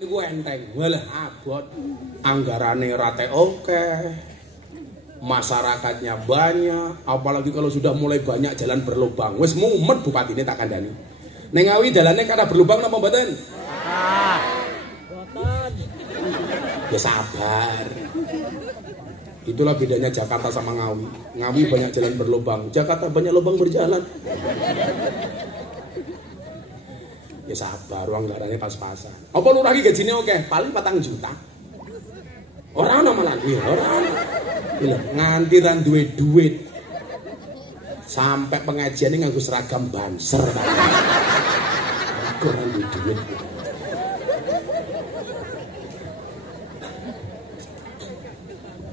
Niku enteng, walah abot. Anggarane rate oke. Masyarakatnya banyak, apalagi kalau sudah mulai banyak jalan berlubang. Wis mumet bupatine tak kandhani. Ning Ngawi dalane kada berlubang napa mboten? Mboten. Ya sabar. Itulah bedanya Jakarta sama Ngawi. Ngawi banyak jalan berlubang, Jakarta banyak lubang berjalan. Ya sabar, uang anggarannya pas-pasan. Apa lurah iki gajine oke? Paling 4 juta. Ora ana malah iki, ora ana. Nganti ra duwe duit. Sampai pengajian ini nganggo seragam banser. Kurang duit.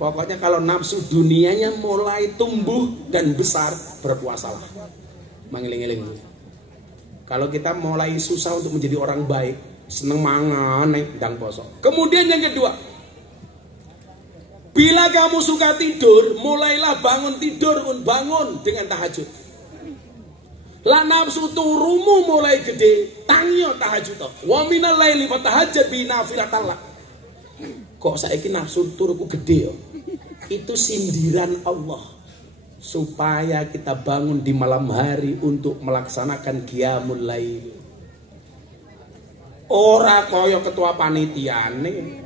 Pokoknya kalau nafsu dunianya mulai tumbuh dan besar, berpuasalah. Mengiling-iling. Kalau kita mulai susah untuk menjadi orang baik, seneng mangan, ndang poso. Kemudian yang kedua, bila kamu suka tidur, mulailah bangun dengan tahajud. La nafsu turumu mulai gede, tangyo tahajud. Wa minal laili fatahajjat bi nafilatan lak. Kok saiki nafsu turuku gede yo? Itu sindiran Allah. Supaya kita bangun di malam hari untuk melaksanakan qiyamul lail. Ora kaya ketua panitiane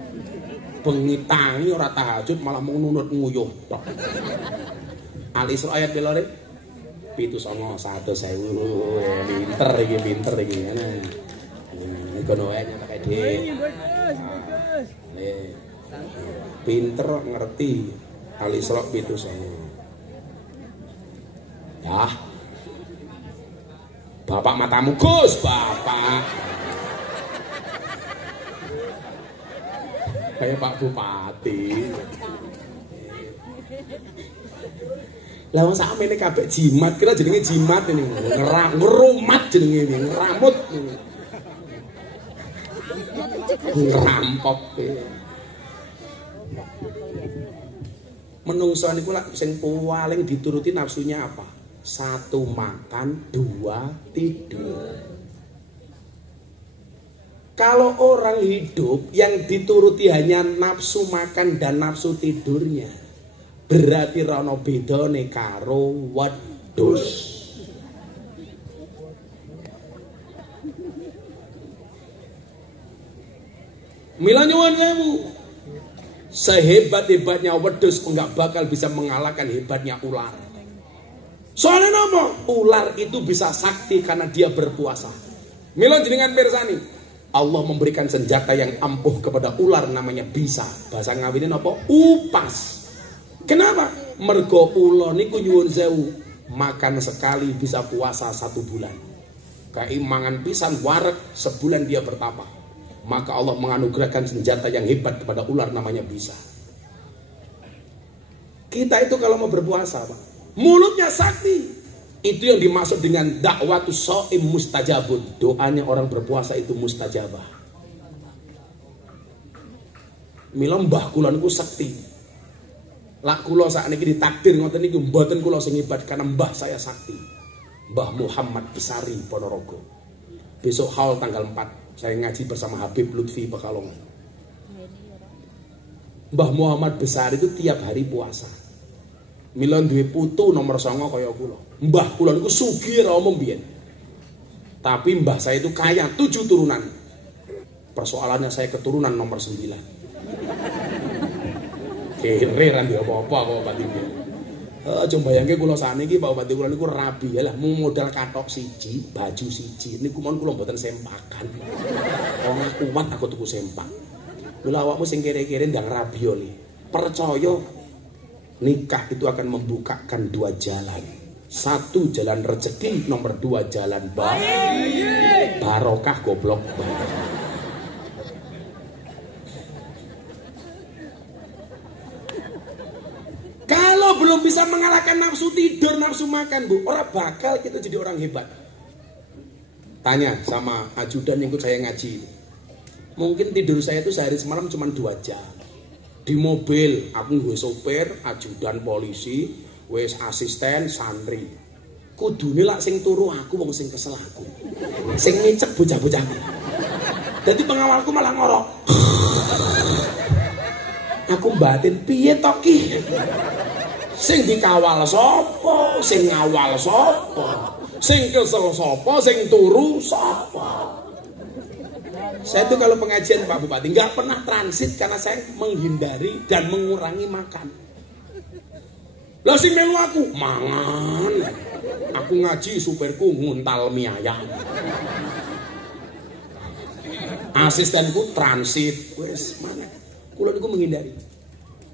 bengi tangi ora tahajud malah mau nunut nguyuh tok. Al-Isra ayat pelore 791.000. Pinter iki ngene. Kono wae nyatek dhek. Pinter ngerti Al-Isra 791. Ya, bapak matamu Gus, bapak. Kayak Pak Bupati. Lah wong sakmene kabeh jimat, kira jenenge jimat ini. Ngerumat jenenge ini, ngeramut. Ngerampok. Menungso niku lak sing paling dituruti nafsunya apa? 1 makan, 2 tidur. Kalau orang hidup yang dituruti hanya nafsu makan dan nafsu tidurnya, berarti rono bedane karo wedhus. Mila nyuwun sewu. Sehebat-hebatnya wedhus enggak bakal bisa mengalahkan hebatnya ular. Soalnya apa? Ular itu bisa sakti karena dia berpuasa. Mila jenengan pirsani, Allah memberikan senjata yang ampuh kepada ular namanya bisa. Bahasa ngawine apa? Upas. Kenapa? Mergo ular niku nyuwun sewu, makan sekali bisa puasa 1 bulan. Keimangan pisan wareg sebulan dia bertapa. Maka Allah menganugerahkan senjata yang hebat kepada ular namanya bisa. Kita itu kalau mau berpuasa, Pak, mulutnya sakti. Itu yang dimaksud dengan dakwatus shaim mustajabun. Doanya orang berpuasa itu mustajabah. Mila mbah kula niku sakti. Lak kula sakniki ditakdir ngoten niku mboten kula sing hebat karena mbah saya sakti. Mbah Muhammad Besari Ponorogo. Besok haul tanggal 4 saya ngaji bersama Habib Lutfi Pekalongan. Mbah Muhammad Besari itu tiap hari puasa. Mila duwe putu nomor 9 kaya kula. Mbah kula niku sugih ra omong biyen. Tapi mbah saya itu kaya 7 turunan. Persoalannya saya keturunan nomor 9. Kere ra ndek apa-apa kok Pak Bupati. Coba bayangke kula saniki Pak Bupati kula niku rabi ya lah modal kathok siji, baju siji. Niku mon kula mboten sempakan. Ora kuat aku tuku sempak. Mula awakmu sing kere-kere ndang rabi oli. Percaya nikah itu akan membukakan 2 jalan. 1 jalan rezeki, nomor 2 jalan barokah goblok. Kalau belum bisa mengalahkan nafsu tidur, nafsu makan, Bu, orang bakal kita jadi orang hebat. Tanya sama ajudan yang ikut saya ngaji. Mungkin tidur saya itu sehari semalam cuma 2 jam. Di mobil aku gue sopir, ajudan polisi, wes asisten, santri. Kudune lak sing turu aku wong sing kesel aku. Sing ngecek bocah-bocah. Jadi pengawalku malah ngorok. Aku batin piye to ki? Sing dikawal sapa, sing ngawal sapa, sing kesel sapa, sing turu sapa. Saya tuh kalau pengajian Pak Bupati nggak pernah transit karena saya menghindari dan mengurangi makan. Lah sing melu aku mangan. Aku ngaji supirku nguntal mie ayam. Asistenku transit. Wes mana? Kulo niku menghindari.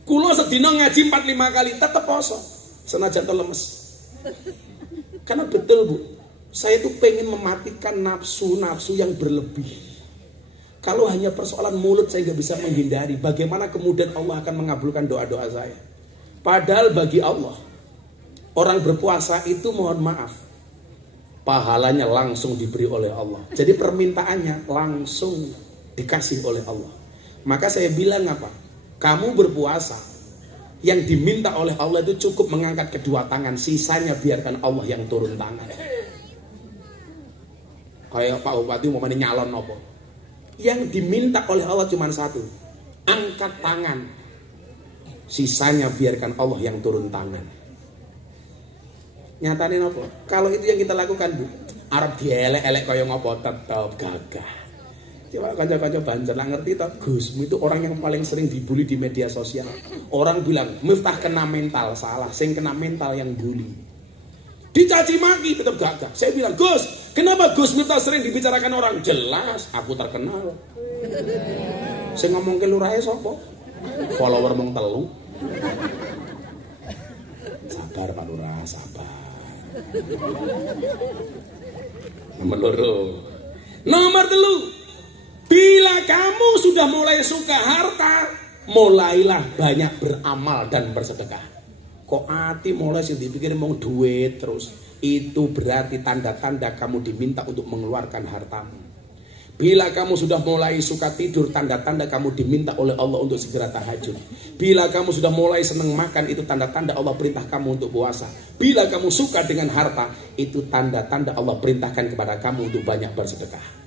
Kulo sedina ngaji 4-5 kali tetep poso. Senajan to lemes. Karena betul Bu, saya tuh pengen mematikan nafsu-nafsu yang berlebih. Kalau hanya persoalan mulut saya nggak bisa menghindari. Bagaimana kemudian Allah akan mengabulkan doa-doa saya? Padahal bagi Allah, orang berpuasa itu mohon maaf, pahalanya langsung diberi oleh Allah. Jadi permintaannya langsung dikasih oleh Allah. Maka saya bilang apa? Kamu berpuasa, yang diminta oleh Allah itu cukup mengangkat kedua tangan, sisanya biarkan Allah yang turun tangan. Kayak Pak Bupati mau nyalon apa? Yang diminta oleh Allah cuma satu, angkat tangan, sisanya biarkan Allah yang turun tangan. Nyatain apa? Kalau itu yang kita lakukan Bu, Arab dielek-elek kaya ngopo tetap gagah. Coba kanca-kanca Banjar lah ngerti tak Gus itu orang yang paling sering dibully di media sosial. Orang bilang Miftah kena mental, salah, sing kena mental yang bully. Dicaci maki tetap gagah. Saya bilang Gus, kenapa Gus Miftah sering dibicarakan orang? Jelas aku terkenal. Saya ngomong ke lurahe sapa? Follower mung 3. Sabar Pak Lurah, sabar. Nomor 3. Bila kamu sudah mulai suka harta, mulailah banyak beramal dan bersedekah. Kok hati mulai sih dipikir mau duit terus, itu berarti tanda-tanda kamu diminta untuk mengeluarkan hartamu. Bila kamu sudah mulai suka tidur, tanda-tanda kamu diminta oleh Allah untuk segera tahajud. Bila kamu sudah mulai senang makan, itu tanda-tanda Allah perintah kamu untuk puasa. Bila kamu suka dengan harta, itu tanda-tanda Allah perintahkan kepada kamu untuk banyak bersedekah.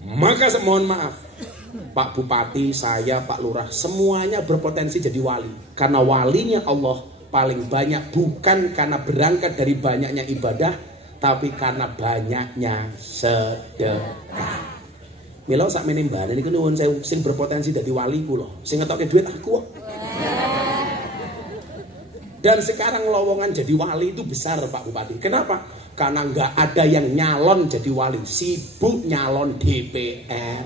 Maka mohon maaf, Pak Bupati, saya, Pak Lurah, semuanya berpotensi jadi wali. Karena walinya Allah paling banyak bukan karena berangkat dari banyaknya ibadah, tapi karena banyaknya sedekah. Mila sak meneh mbane niku nuwun sewu sing berpotensi dadi wali kula. Sing ngetokke duit aku kok. Dan sekarang lowongan jadi wali itu besar Pak Bupati. Kenapa? Karena nggak ada yang nyalon jadi wali. Sibuk nyalon DPR,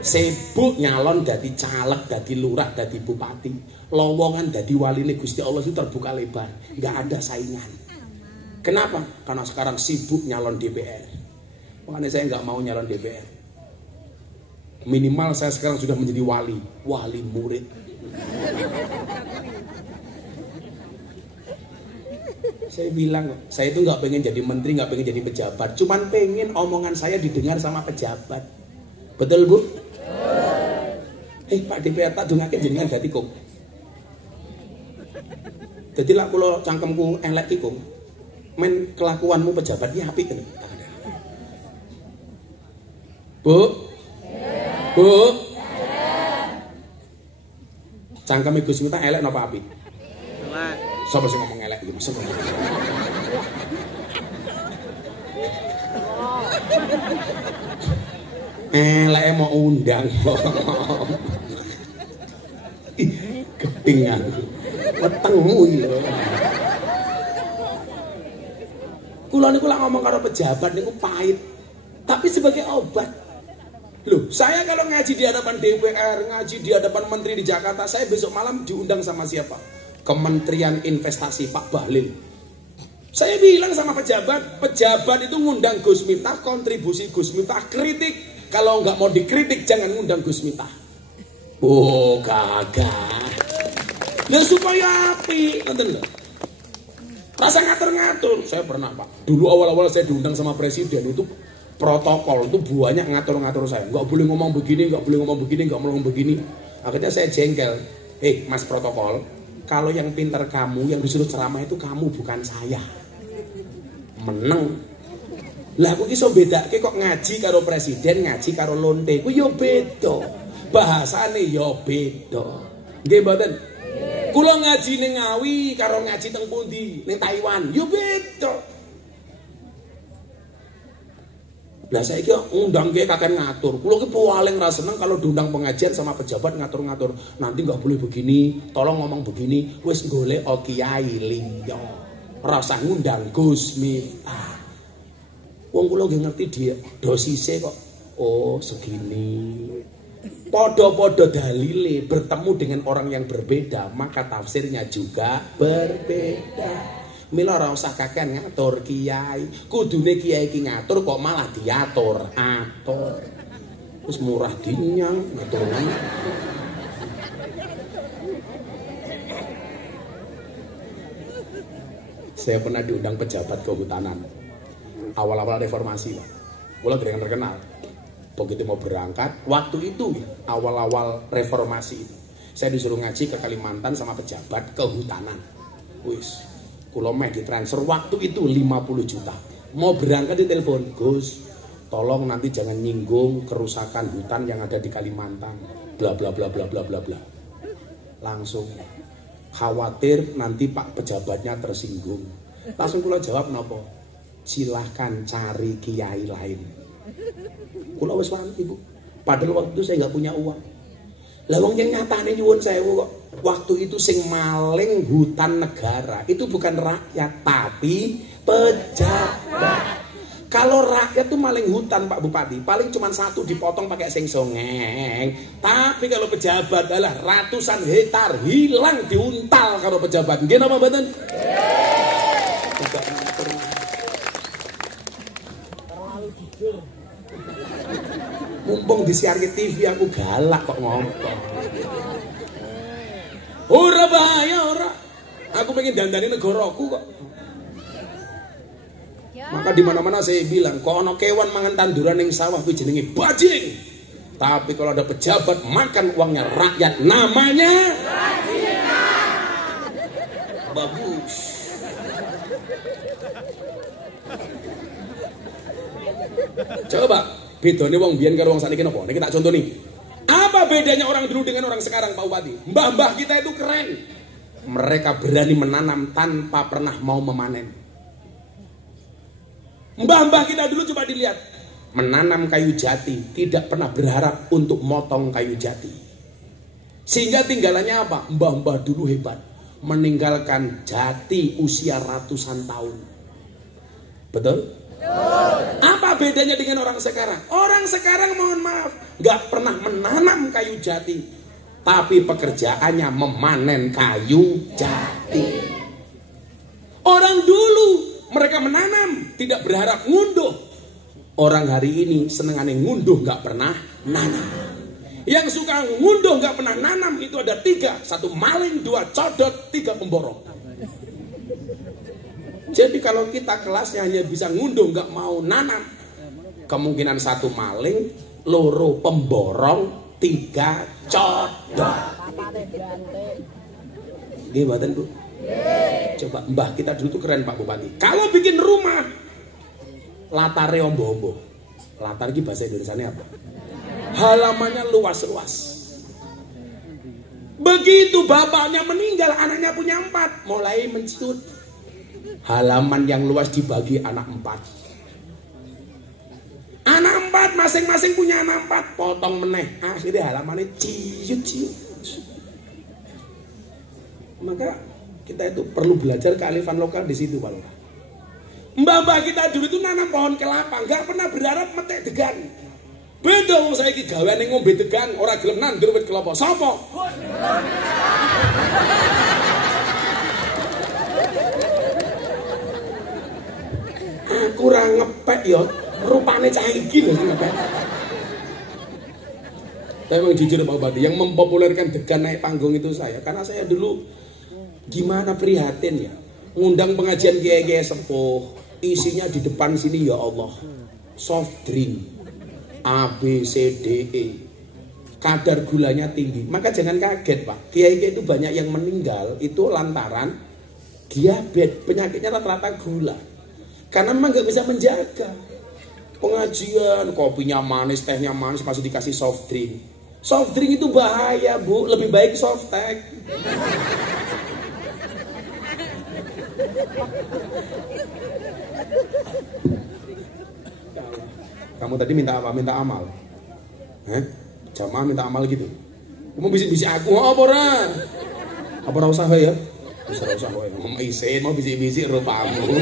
sibuk nyalon jadi caleg, jadi lurah, jadi bupati. Lowongan jadi wali ini Gusti Allah itu terbuka lebar. Nggak ada saingan. Kenapa? Karena sekarang sibuk nyalon DPR. Makanya saya nggak mau nyalon DPR. Minimal saya sekarang sudah menjadi wali murid. Saya bilang, saya itu nggak pengen jadi menteri, nggak pengen jadi pejabat, cuman pengen omongan saya didengar sama pejabat. Betul Bu? Pak DPR tak dongake jenengan dadi kok. Jadi lah kalau cangkemku elek iku, men kelakuanmu pejabat ya apik tenan. Bu? Bu? Cangkem Gus Miftah elek napa apik? Elek. Sapa sing ngomong elek iki Mas? Elek mau undang. Ketingan. Wetengmu iki lho. Kula niku lak ngomong karo pejabat niku pahit, tapi sebagai obat. Loh, saya kalau ngaji di hadapan DPR, ngaji di hadapan menteri di Jakarta, saya besok malam diundang sama siapa? Kementerian Investasi Pak Bahlil. Saya bilang sama pejabat itu ngundang Gus Miftah, kontribusi Gus Miftah, kritik. Kalau nggak mau dikritik, jangan ngundang Gus Miftah. Oh, gagah. Nah, supaya api, nonton loh. Rasa ngatur-ngatur, saya pernah Pak. Dulu awal-awal saya diundang sama presiden itu protokol itu banyak ngatur-ngatur saya. Nggak boleh ngomong begini, nggak boleh ngomong begini, nggak boleh ngomong begini. Akhirnya saya jengkel. Mas protokol, kalau yang pintar kamu, yang disuruh ceramah itu kamu, bukan saya. Meneng. Lah aku iso bedake kok ngaji karo presiden, ngaji karo lonte. Ku yo beda. Bahasane yo beda. Nggih mboten? Kula ngaji ning Ngawi karo ngaji teng pundi? Ning Taiwan. Yo beda. Lah saiki undang ge kakek ngatur. Kula ki paling ra seneng kalau diundang pengajian sama pejabat ngatur-ngatur. Nanti enggak boleh begini, tolong ngomong begini. Wis golek kiai liya. Ora usah ngundang Gus Miftah. Wong kula nggih ngerti dia dosise kok. Oh, segini. Podo-podo dalile bertemu dengan orang yang berbeda, maka tafsirnya juga berbeda. Mila ora usah kakean ngatur kiai. Kudune kiai ki ngatur kok malah diatur. Atur. Wis murah dinyang ngatur. Saya pernah diundang pejabat kehutanan. Awal-awal reformasi, Pak. Kula dereng terkenal. Begitu mau berangkat, waktu itu awal-awal reformasi itu, saya disuruh ngaji ke Kalimantan sama pejabat kehutanan. Wis kula meh ditransfer waktu itu 50 juta. Mau berangkat di telepon, Gus, tolong nanti jangan nyinggung kerusakan hutan yang ada di Kalimantan. Bla bla bla bla bla bla bla. Langsung khawatir nanti Pak pejabatnya tersinggung. Langsung kula jawab napa? Silahkan cari kiai lain. Kula wis wanti, Bu. Padahal waktu itu saya nggak punya uang. Lah wong yang nyatane nyuwun sewu kok. Waktu itu sing maling hutan negara itu bukan rakyat tapi pejabat. Kalau rakyat tuh maling hutan Pak Bupati, paling cuma satu dipotong pakai seng songeng. Tapi kalau pejabat adalah ratusan hektar hilang diuntal kalau pejabat. Nggih napa mboten? Terlalu jujur. Mumpung disiar ke TV aku galak kok ngomong. Ora bahaya ora. Aku pengen dandani negaraku kok. Maka di mana-mana saya bilang, kok ono kewan mangan tanduran ning sawah kuwi jenenge bajing. Tapi kalau ada pejabat makan uangnya rakyat namanya bajingan. Bagus. Coba bedane wong biyen karo wong sakniki napa? Niki tak contoni. Apa bedanya orang dulu dengan orang sekarang, Pak Bupati? Mbah-mbah kita itu keren. Mereka berani menanam tanpa pernah mau memanen. Mbah-mbah kita dulu coba dilihat. Menanam kayu jati, tidak pernah berharap untuk motong kayu jati. Sehingga tinggalannya apa? Mbah-mbah dulu hebat. Meninggalkan jati usia ratusan tahun. Betul? Apa bedanya dengan orang sekarang? Orang sekarang mohon maaf gak pernah menanam kayu jati, tapi pekerjaannya memanen kayu jati. Orang dulu mereka menanam tidak berharap ngunduh. Orang hari ini senengane ngunduh gak pernah nanam. Yang suka ngunduh gak pernah nanam itu ada 3. 1 maling, 2 codot, 3 pemborong. Jadi kalau kita kelasnya hanya bisa ngunduh nggak mau nanam, kemungkinan 1 maling, 2 pemborong, 3 codot. Gimana Bu? Coba mbah kita dulu tuh keren Pak Bupati. Kalau bikin rumah, latare ombo-ombo. Latar ini bahasa Indonesianya apa? Halamannya luas-luas. Begitu bapaknya meninggal, anaknya punya 4, mulai menciut. Halaman yang luas dibagi anak 4. Anak 4 masing-masing punya anak 4, potong meneh. Akhirnya halamannya ciut-ciut. Maka kita itu perlu belajar kearifan lokal di situ, Pak Lurah. Mbah-mbah kita dulu itu nanam pohon kelapa, nggak pernah berharap metek degan. Beda wong saiki gaweane ngombe degan, ora gelem nandur wit kelapa. Sapa? Kurang ngepek ya, rupane cah iki lho sing ngepek. Tapi memang jujur Pak Bupati, yang mempopulerkan degan naik panggung itu saya, karena saya dulu gimana prihatin ya, ngundang pengajian kiai-kiai sepuh, isinya di depan sini ya Allah, soft drink, A, B, C, D, E, kadar gulanya tinggi. Maka jangan kaget Pak, kiai-kiai itu banyak yang meninggal itu lantaran diabetes, penyakitnya rata-rata gula. Karena memang nggak bisa menjaga. Pengajian, kopinya manis, tehnya manis, masih dikasih soft drink. Soft drink itu bahaya, Bu. Lebih baik soft tech. Kamu tadi minta apa? Minta amal. Jamaah minta amal gitu. Kamu bisik-bisik aku, apa ora? Apa ora usah ya? Wis ora usah kowe. Ngomong isin, mau bisik-bisik rupamu.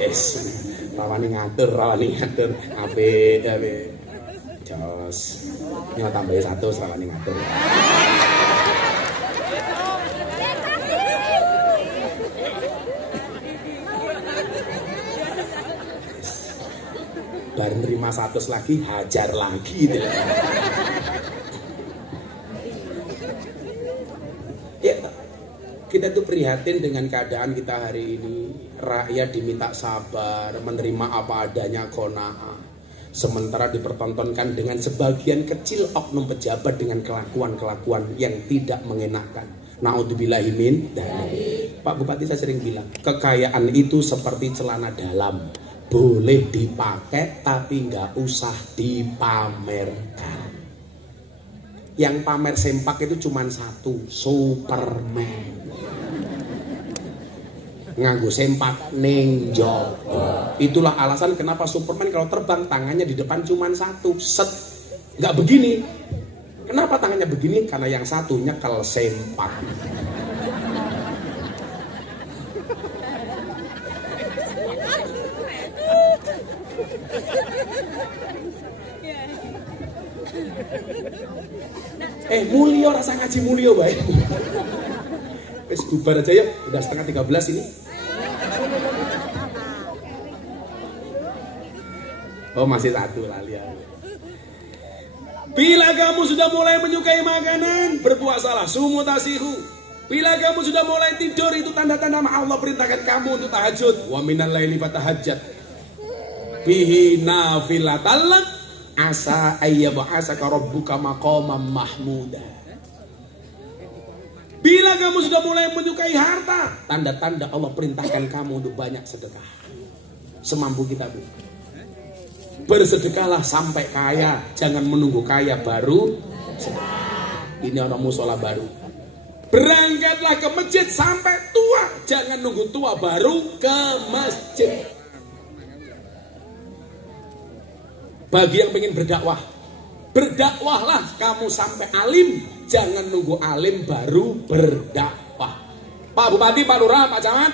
Yes. Rawani ngatur. Apik. Jos. Nyoba tambahin 100 rawani ngatur. Baru nerima 100 lagi, hajar lagi gitu. Ya, kita tuh prihatin dengan keadaan kita hari ini. Rakyat diminta sabar, menerima apa adanya, qanaah. Sementara dipertontonkan dengan sebagian kecil oknum pejabat dengan kelakuan-kelakuan yang tidak mengenakan. Naudzubillahi min dzalik. Pak Bupati saya sering bilang, kekayaan itu seperti celana dalam. Boleh dipakai tapi nggak usah dipamerkan. Yang pamer sempak itu cuma satu, Superman. Nganggo sempak ning njaba. Itulah alasan kenapa Superman kalau terbang tangannya di depan cuma satu, set. Nggak begini. Kenapa tangannya begini? Karena yang satu nyekel sempak. Mulio rasa ngaji mulio baik. Wes bubar aja ya, udah setengah 13 ini. Oh masih satu lali ya. Bila kamu sudah mulai menyukai makanan, berpuasalah, sumu tasihu. Bila kamu sudah mulai tidur, itu tanda-tanda Allah perintahkan kamu untuk tahajud. Wa minal laili fatahajjat bihi nafilatan lak asa ayyab'asaka rabbuka maqaman mahmuda. Bila kamu sudah mulai menyukai harta, tanda-tanda Allah perintahkan kamu untuk banyak sedekah. Semampu kita, Bu. Bersedekahlah sampai kaya, jangan menunggu kaya baru sedekah. Ini orang musola baru. Berangkatlah ke masjid sampai tua, jangan nunggu tua baru ke masjid. Bagi yang ingin berdakwah, berdakwahlah kamu sampai alim, jangan nunggu alim baru berdakwah. Pak Bupati, Pak Lurah, Pak Camat,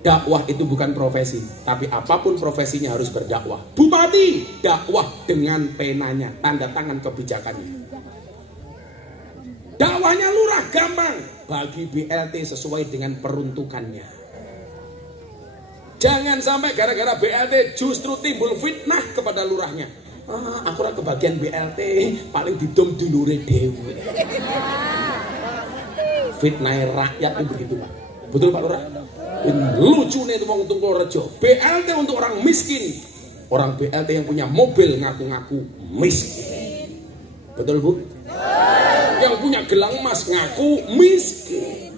dakwah itu bukan profesi, tapi apapun profesinya harus berdakwah. Bupati, dakwah dengan penanya, tanda tangan kebijakannya. Dakwahnya lurah gampang, bagi BLT sesuai dengan peruntukannya. Jangan sampai gara-gara BLT justru timbul fitnah kepada lurahnya. Aku ora kebagian BLT, paling didom dulure dhewe. Fitnah rakyat itu begitu, Pak. Betul Pak Lurah? Lucunya itu wong Tungkulrejo. BLT untuk orang miskin. Orang BLT yang punya mobil ngaku-ngaku miskin. Betul, Bu? Yang punya gelang emas ngaku miskin.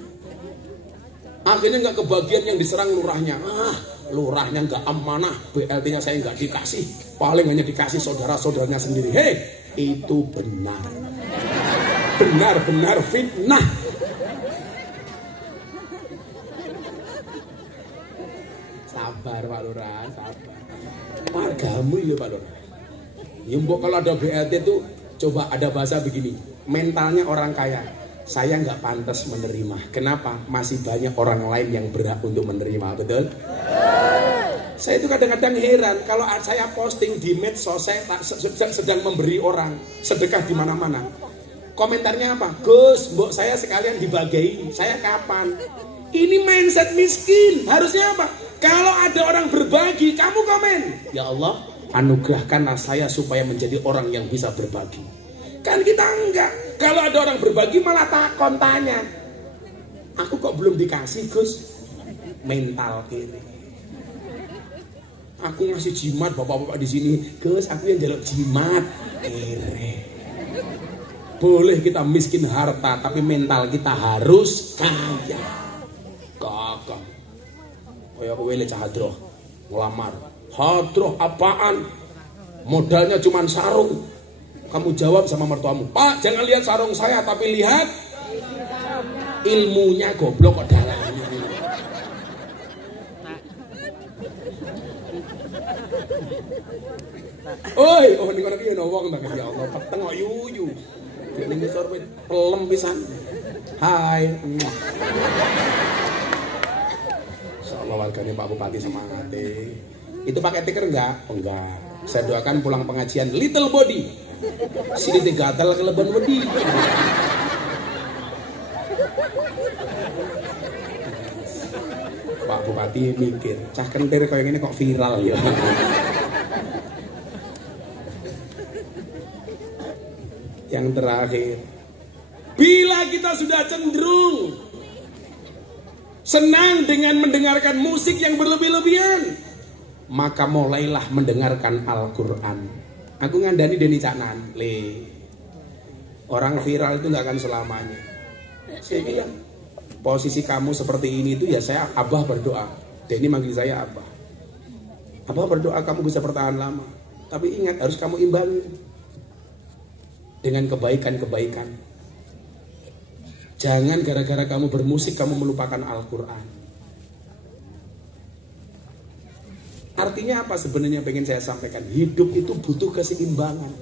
Akhirnya nggak kebagian yang diserang lurahnya. Lurahnya nggak amanah, BLT-nya saya nggak dikasih, paling hanya dikasih saudara-saudaranya sendiri. Itu benar, benar-benar fitnah. Sabar Pak Lurah, sabar. Margamu ya Pak Lurah. Ya mbok kalau ada BLT itu coba ada bahasa begini, mentalnya orang kaya. Saya nggak pantas menerima. Kenapa? Masih banyak orang lain yang berhak untuk menerima, betul? Saya itu kadang-kadang heran kalau saya posting di medsos, saya sedang memberi orang sedekah di mana-mana. Komentarnya apa? Gus, mbok saya sekalian dibagi. Saya kapan? Ini mindset miskin. Harusnya apa? Kalau ada orang berbagi, kamu komen. Ya Allah, anugerahkanlah saya supaya menjadi orang yang bisa berbagi. Kan kita enggak. Kalau ada orang berbagi malah takon tanya. Aku kok belum dikasih, Gus? Mental kiri. Aku ngasih jimat bapak-bapak di sini. Gus, aku yang jaluk jimat. Kere. Boleh kita miskin harta, tapi mental kita harus kaya. Kakak. Kayak aku wele cah hadroh. Ngelamar. Hadroh apaan? Modalnya cuma sarung. Kamu jawab sama mertuamu, Pak, jangan lihat sarung saya, tapi lihat ilmunya, goblok kok dalamnya. Oi, oh ini kono iki ono wong tak ya Allah, peteng kok yuyu. Ning ngisor pelem pisan. Hai. Insyaallah warganya Pak Bupati semangat deh. Itu pakai tiker enggak? Oh, enggak. Saya doakan pulang pengajian little body. Sini digatal keleban wedi. Pak Bupati mikir, cah kentir kayak gini kok viral ya. Yang terakhir, bila kita sudah cenderung senang dengan mendengarkan musik yang berlebih-lebihan, maka mulailah mendengarkan Al-Quran. Aku ngandani Deni Caknan, orang viral itu gak akan selamanya. Saya bilang, posisi kamu seperti ini itu ya saya Abah berdoa. Deni manggil saya Abah. Abah berdoa kamu bisa bertahan lama. Tapi ingat harus kamu imbangi dengan kebaikan-kebaikan. Jangan gara-gara kamu bermusik kamu melupakan Al-Quran. Artinya apa sebenarnya pengen saya sampaikan? Hidup itu butuh keseimbangan.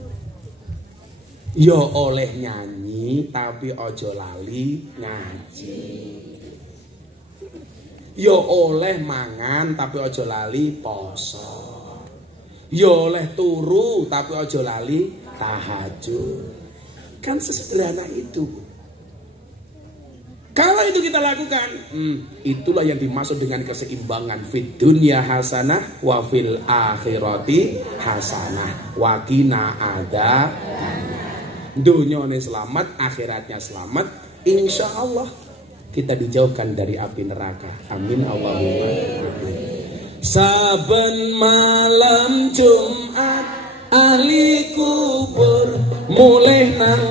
Yo oleh nyanyi tapi ojo lali ngaji. Yo oleh mangan tapi ojo lali poso. Yo oleh turu tapi ojo lali tahajud. Kan sesederhana itu. Kalau itu kita lakukan, itulah yang dimaksud dengan keseimbangan. Fid dunya hasanah wa fil akhirati hasanah wa qina adzabannar. Dunyane selamat, akhiratnya selamat. Insya Allah kita dijauhkan dari api neraka. Amin Allahumma amin. Saben malam Jumat ahli kubur mulih nang